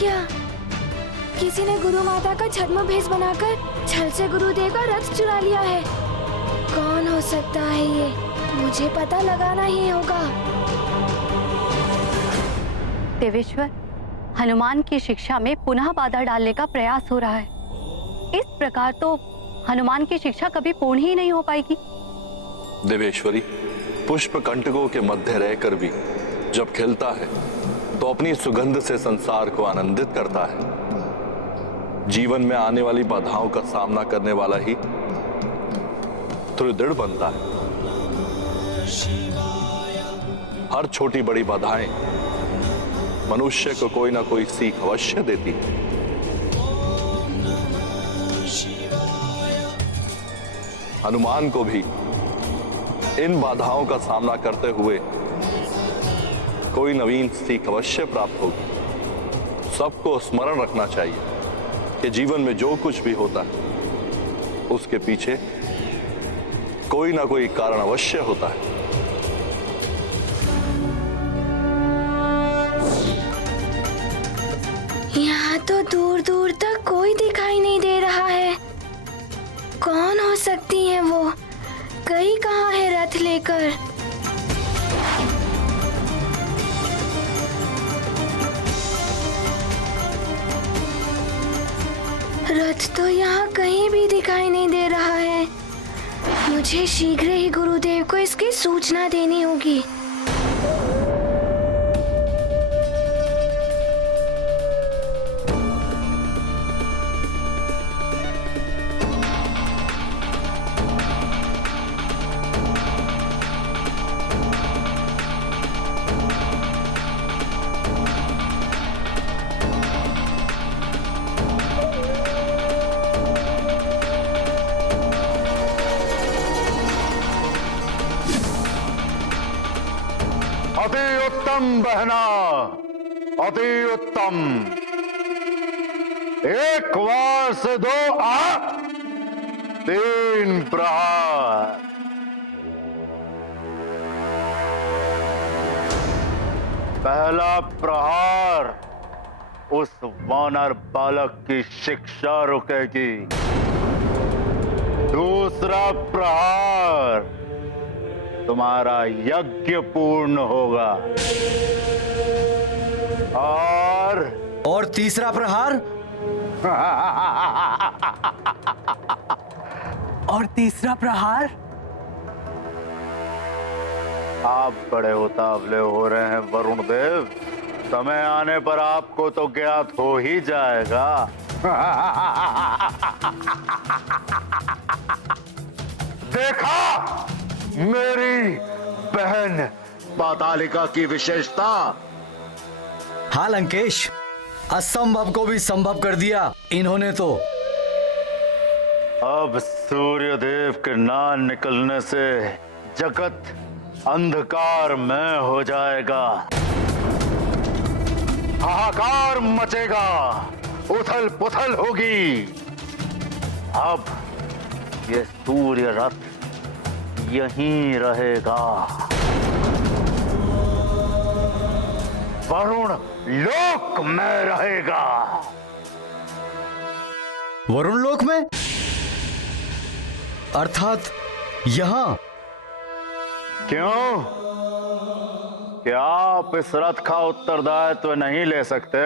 क्या? किसी ने गुरु माता का छद्म भेष बनाकर छल से गुरुदेव का रथ चुरा लिया है। कौन हो सकता है ये? मुझे पता लगाना ही होगा। देवेश्वर, हनुमान की शिक्षा में पुनः बाधा डालने का प्रयास हो रहा है। इस प्रकार तो हनुमान की शिक्षा कभी पूर्ण ही नहीं हो पाएगी। देवेश्वरी, पुष्प कंटकों के मध्य रहकर भी जब खिलता है तो अपनी सुगंध से संसार को आनंदित करता है। जीवन में आने वाली बाधाओं का सामना करने वाला ही दृढ़ बनता है। हर छोटी बड़ी बाधाएं मनुष्य को कोई ना कोई सीख अवश्य देती है। हनुमान को भी इन बाधाओं का सामना करते हुए कोई नवीन सीख अवश्य प्राप्त होगी। सबको स्मरण रखना चाहिए कि जीवन में जो कुछ भी होता है उसके पीछे कोई ना कोई कारण अवश्य होता है। यहाँ तो दूर दूर तक कोई दिखाई नहीं दे रहा है। कौन हो सकती है वो? गई कहाँ है रथ लेकर? रथ तो यहाँ कहीं भी दिखाई नहीं दे रहा है। मुझे शीघ्र ही गुरुदेव को इसकी सूचना देनी होगी। अति उत्तम बहना, अति उत्तम। एक वार से 2 3 प्रहार। पहला प्रहार उस वानर बालक की शिक्षा रुकेगी। दूसरा प्रहार तुम्हारा यज्ञ पूर्ण होगा। और तीसरा प्रहार? और तीसरा प्रहार? आप बड़े उतावले हो रहे हैं वरुण देव। समय आने पर आपको तो ज्ञात हो ही जाएगा। देखा मेरी बहन पातालिका की विशेषता? हाँ लंकेश, असंभव को भी संभव कर दिया इन्होंने तो। अब सूर्यदेव के ना निकलने से जगत अंधकारमय हो जाएगा। हाहाकार मचेगा, उथल पुथल होगी। अब ये सूर्य रथ यहीं रहेगा। वरुण लोक में रहेगा। वरुण लोक में? अर्थात यहां? क्यों? क्या आप इस रथ का उत्तरदायित्व नहीं ले सकते?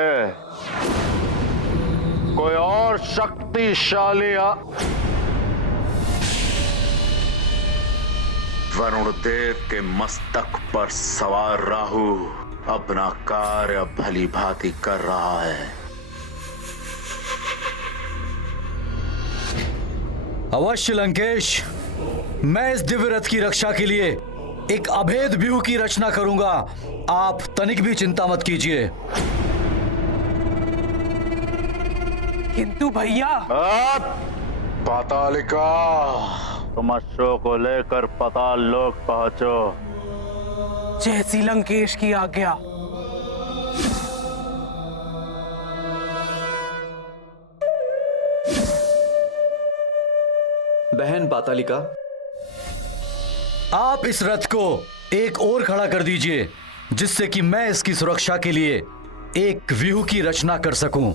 कोई और शक्तिशाली वरुण देव के मस्तक पर सवार राहु अपना कार्य भली भांति कर रहा है। अवश्य लंकेश, मैं इस दिव्य रथ की रक्षा के लिए एक अभेद व्यूह की रचना करूंगा। आप तनिक भी चिंता मत कीजिए। किंतु भैया, पातालिका, तुम अश्व को लेकर पाताल लोक पहुंचो। जैसी लंकेश की आज्ञा। बहन पातालिका, आप इस रथ को एक और खड़ा कर दीजिए, जिससे कि मैं इसकी सुरक्षा के लिए एक व्यूह की रचना कर सकूं।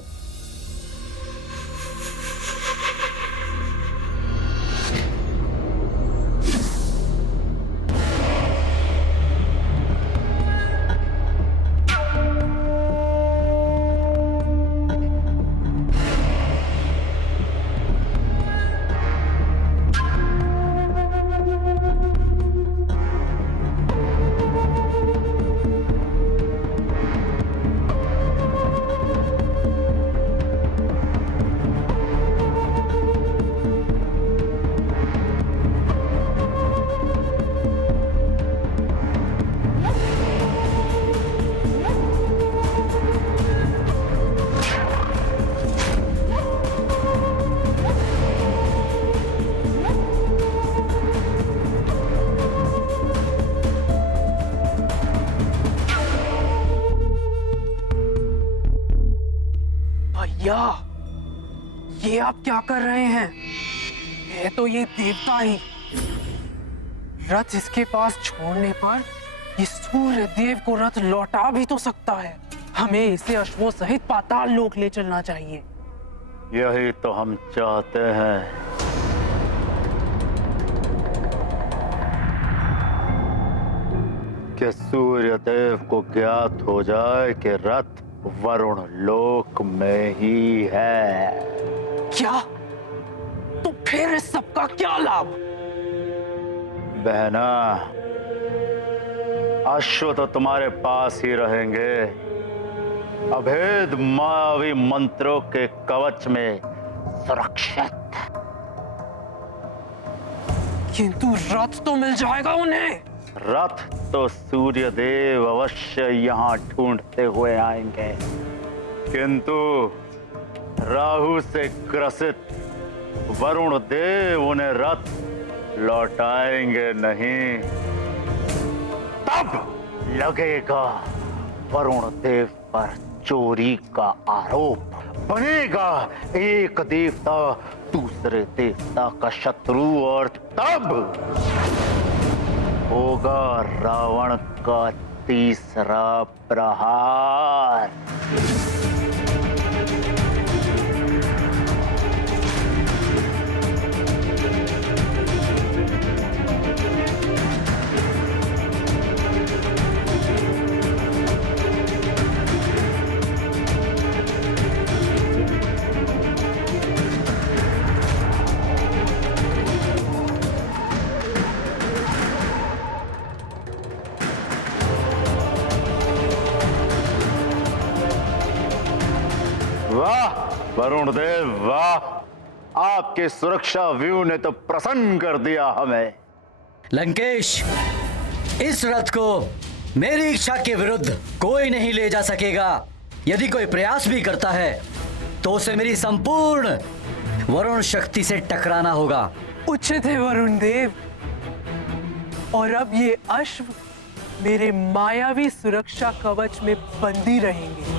भैया, ये आप क्या कर रहे हैं? है तो ये देवता ही। रथ इसके पास छोड़ने पर ये सूर्य देव को रथ लौटा भी तो सकता है। हमें इसे अश्वों सहित पाताल लोक ले चलना चाहिए। यही तो हम चाहते हैं। कि सूर्य देव को ज्ञात हो जाए कि रथ वरुण लोक में ही है। क्या? तो फिर इस सबका क्या लाभ? बहना, अश्व तो तुम्हारे पास ही रहेंगे, अभेद मायावी मंत्रों के कवच में सुरक्षित। किंतु रथ तो मिल जाएगा उन्हें। रथ तो सूर्य देव अवश्य यहाँ ढूंढते हुए आएंगे, किंतु राहु से ग्रसित वरुण देव उन्हें रथ लौटाएंगे नहीं। तब लगेगा वरुण देव पर चोरी का आरोप, बनेगा एक देवता दूसरे देवता का शत्रु, और तब होगा रावण का तीसरा प्रहार। वाह वरुण देव, वाह! आपके सुरक्षा व्यू ने तो प्रसन्न कर दिया हमें। लंकेश, इस रथ को मेरी इच्छा के विरुद्ध कोई नहीं ले जा सकेगा। यदि कोई प्रयास भी करता है तो उसे मेरी संपूर्ण वरुण शक्ति से टकराना होगा। उचित है वरुण देव। और अब ये अश्व मेरे मायावी सुरक्षा कवच में बंदी रहेंगे।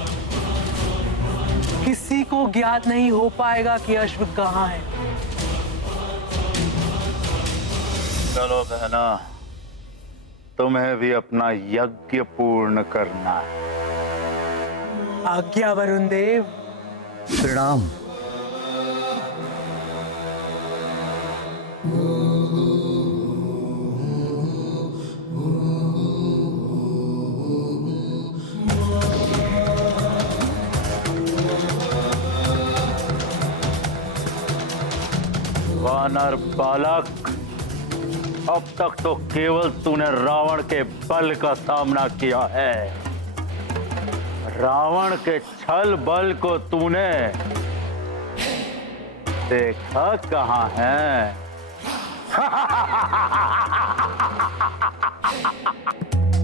किसी को ज्ञात नहीं हो पाएगा कि अश्व कहाँ है। चलो बहना, तुम्हें भी अपना यज्ञ पूर्ण करना है। आज्ञा वरुण देव। प्रणाम। वानर बालक, अब तक तो केवल तूने रावण के बल का सामना किया है। रावण के छल बल को तूने देखा कहाँ है?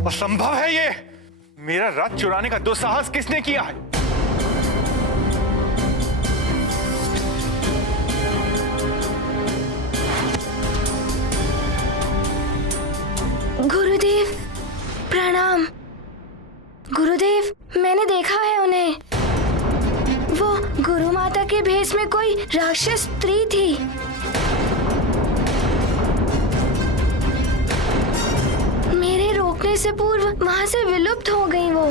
असंभव है ये। मेरा रथ चुराने का दुस्साहस किसने किया है? गुरुदेव प्रणाम। गुरुदेव, मैंने देखा है उन्हें। वो गुरु माता के भेष में कोई राक्षस स्त्री थी। मेरे रोकने से पूर्व वहां से विलुप्त हो गई वो।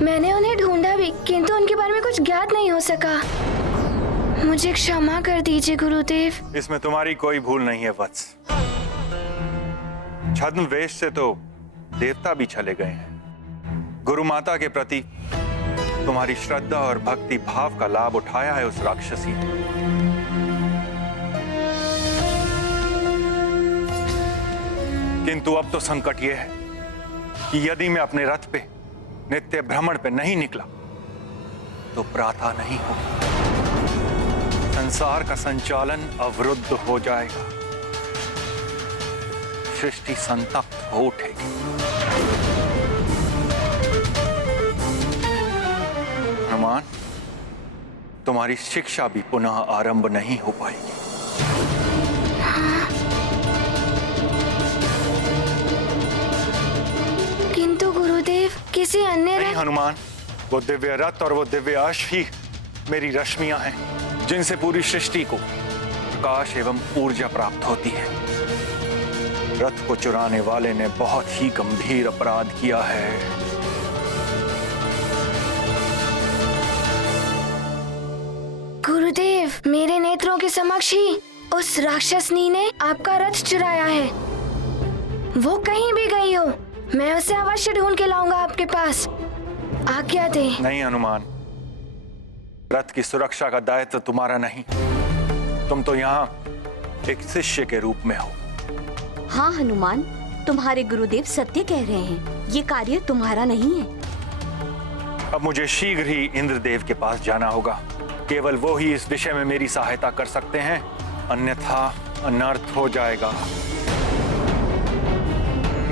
मैंने उन्हें ढूंढा भी, किंतु उनके बारे में कुछ ज्ञात नहीं हो सका। मुझे क्षमा कर दीजिए गुरुदेव। इसमें तुम्हारी कोई भूल नहीं है वत्स। छद्मवेश से तो देवता भी चले गए हैं। गुरु माता के प्रति तुम्हारी श्रद्धा और भक्ति भाव का लाभ उठाया है उस राक्षसी ने। किंतु अब तो संकट यह है कि यदि मैं अपने रथ पे नित्य भ्रमण पे नहीं निकला तो प्रातः नहीं होगा। संसार का संचालन अवरुद्ध हो जाएगा, सृष्टि संतप्त हो उठेगी। हनुमान, तुम्हारी शिक्षा भी पुनः आरंभ नहीं हो पाएगी। किंतु गुरुदेव, किसी अन्य नहीं हनुमान, वो दिव्य रथ और वो दिव्य अश्व ही मेरी रश्मियां हैं, जिनसे पूरी सृष्टि को प्रकाश एवं ऊर्जा प्राप्त होती है। रथ को चुराने वाले ने बहुत ही गंभीर अपराध किया है। गुरुदेव, मेरे नेत्रों के समक्ष ही उस राक्षसनी ने आपका रथ चुराया है। वो कहीं भी गई हो, मैं उसे अवश्य ढूंढ के लाऊंगा आपके पास। आज्ञा दे। नहीं हनुमान, रथ की सुरक्षा का दायित्व तुम्हारा नहीं। तुम तो यहाँ एक शिष्य के रूप में हो। हाँ हनुमान, तुम्हारे गुरुदेव सत्य कह रहे हैं, ये कार्य तुम्हारा नहीं है। अब मुझे शीघ्र ही इंद्रदेव के पास जाना होगा। केवल वो ही इस विषय में मेरी सहायता कर सकते हैं, अन्यथा अनर्थ हो जाएगा।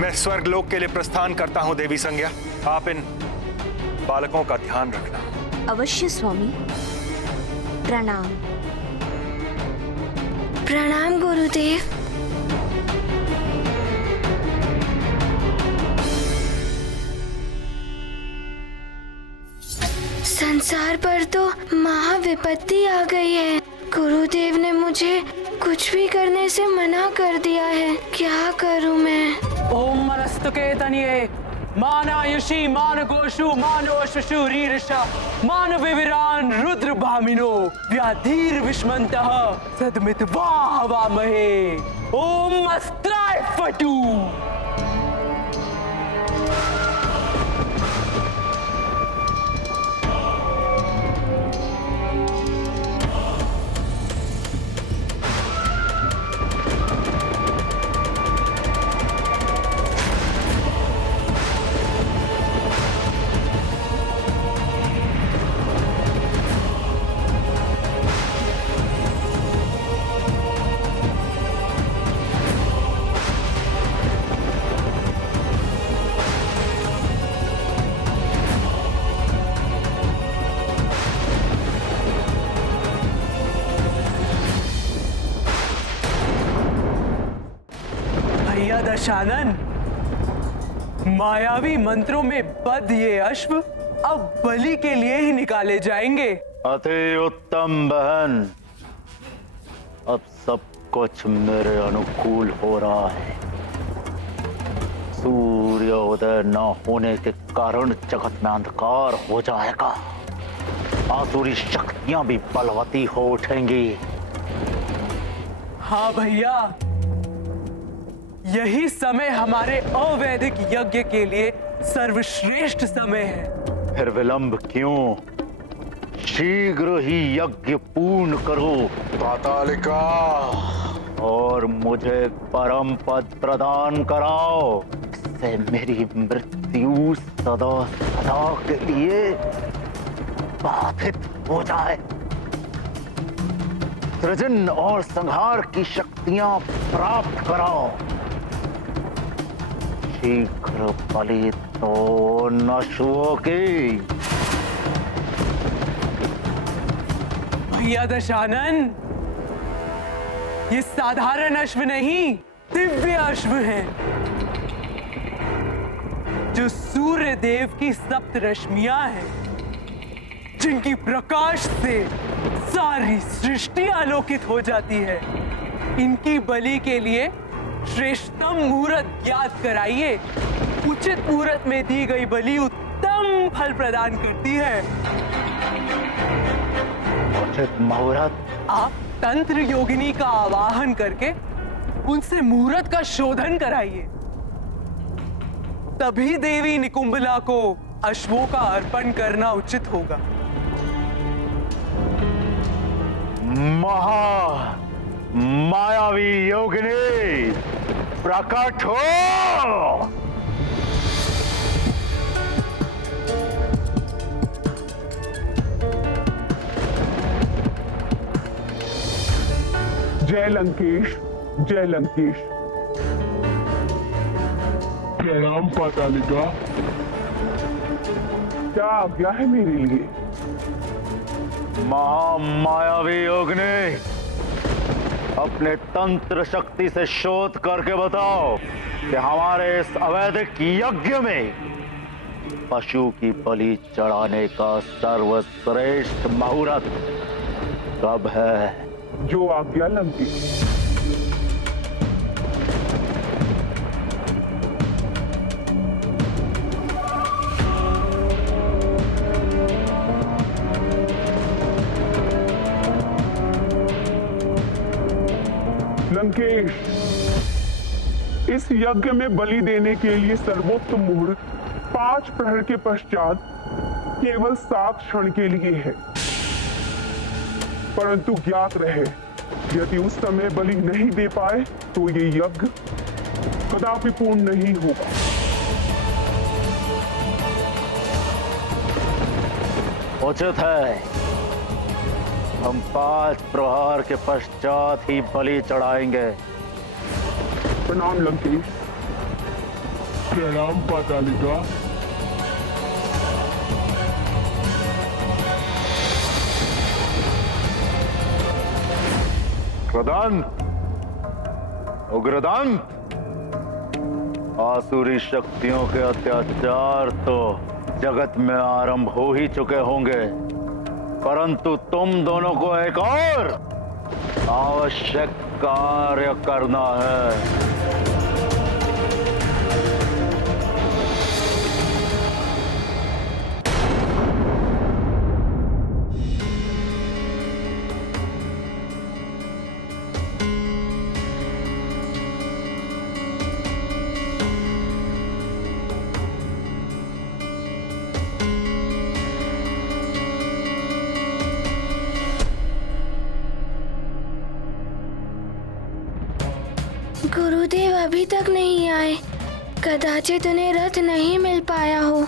मैं स्वर्गलोक के लिए प्रस्थान करता हूँ देवी संज्ञा। आप इन बालकों का ध्यान रखना। अवश्य स्वामी। प्रणाम। प्रणाम गुरुदेव। संसार पर तो महाविपत्ति आ गई है। गुरुदेव ने मुझे कुछ भी करने से मना कर दिया है। क्या करूं मैं? ओम मनस्तुके तनिये मानायुषी मान गोषु मानोश्वशु रीरषा मान विविरान रुद्र भामिनो व्याधीर विष्मन्तः सदमित्वा हवामहे। ओम अस्त्राय फटू। दशानन, मायावी मंत्रों में बद्ध ये अश्व अब बलि के लिए ही निकाले जाएंगे। अति उत्तम बहन, अब सब कुछ मेरे अनुकूल हो रहा है। सूर्योदय न होने के कारण जगत में अंधकार हो जाएगा। आसुरी शक्तियां भी बलवती हो उठेंगी। हाँ भैया, यही समय हमारे अवैधिक यज्ञ के लिए सर्वश्रेष्ठ समय है। फिर विलंब क्यों? शीघ्र ही यज्ञ पूर्ण करो पातालिका, और मुझे परम पद प्रदान कराओ। इससे मेरी मृत्यु सदा सदा के लिए बाधित हो जाए। सृजन और संहार की शक्तियां प्राप्त कराओ। शीघ्र बलि तो नशुओं की। भैया दशानन, ये साधारण अश्व नहीं, दिव्य अश्व है, जो सूर्य देव की सप्त रश्मियां हैं, जिनकी प्रकाश से सारी सृष्टि आलोकित हो जाती है। इनकी बलि के लिए श्रेष्ठतम मुहूर्त ज्ञात कराइए। उचित मुहूर्त में दी गई बलि उत्तम उत्तम फल प्रदान करती है। उचित मुहूर्त। आप तंत्र योगिनी का आवाहन करके उनसे मुहूर्त का शोधन कराइए, तभी देवी निकुंभला को अश्वों का अर्पण करना उचित होगा। मायावी योगिनी प्रकट हो। जय लंकेश, जय लंकेश। प्रणाम पातालिका, क्या आज्ञा है मेरे लिए? महामायावी योगिनी, अपने तंत्र शक्ति से शोध करके बताओ कि हमारे इस अवैधिक यज्ञ में पशु की बलि चढ़ाने का सर्वश्रेष्ठ मुहूर्त कब है? जो आज्ञा लंकेश। लंकेश, इस यज्ञ में बलि देने के लिए सर्वोत्तम मुहूर्त 5 प्रहर के पश्चात केवल 7 क्षण के लिए है। परंतु ज्ञात रहे, यदि उस समय बलि नहीं दे पाए तो ये यज्ञ कदापि पूर्ण नहीं होगा। उचित है, हम 5 प्रहार के पश्चात ही बलि चढ़ाएंगे। प्रणाम लंकेश। प्रणाम पातालिका। उग्रदंत, उग्रदंत, आसुरी शक्तियों के अत्याचार तो जगत में आरंभ हो ही चुके होंगे, परंतु तुम दोनों को एक और आवश्यक कार्य करना है। गुरुदेव अभी तक नहीं आए, कदाचित उन्हें रथ नहीं मिल पाया हो।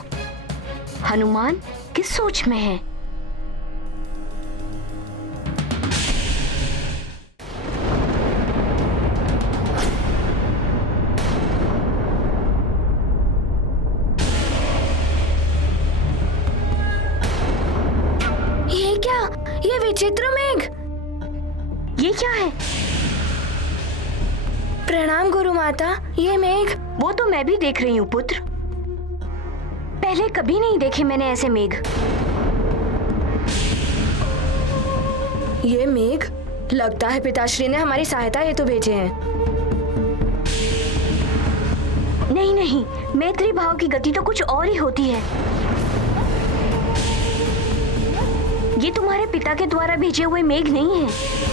हनुमान किस सोच में है? ये क्या? ये विचित्र मेघ! ये क्या है? प्रणाम गुरु माता, ये मेघ। वो तो मैं भी देख रही हूँ पुत्र। पहले कभी नहीं देखे मैंने ऐसे मेघ। ये मेघ लगता है पिताश्री ने हमारी सहायता हेतु भेजे हैं। नहीं नहीं, मैत्री भाव की गति तो कुछ और ही होती है। ये तुम्हारे पिता के द्वारा भेजे हुए मेघ नहीं है।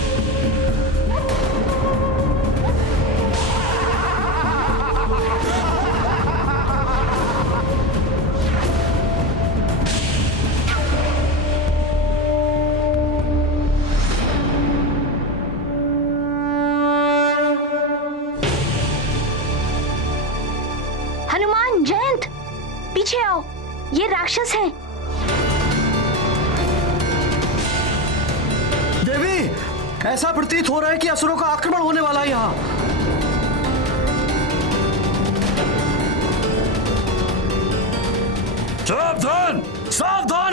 हनुमान, जयंत, पीछे आओ, ये राक्षस हैं। देवी, ऐसा प्रतीत हो रहा है कि असुरों का आक्रमण होने वाला है यहाँ। सावधान, सावधान!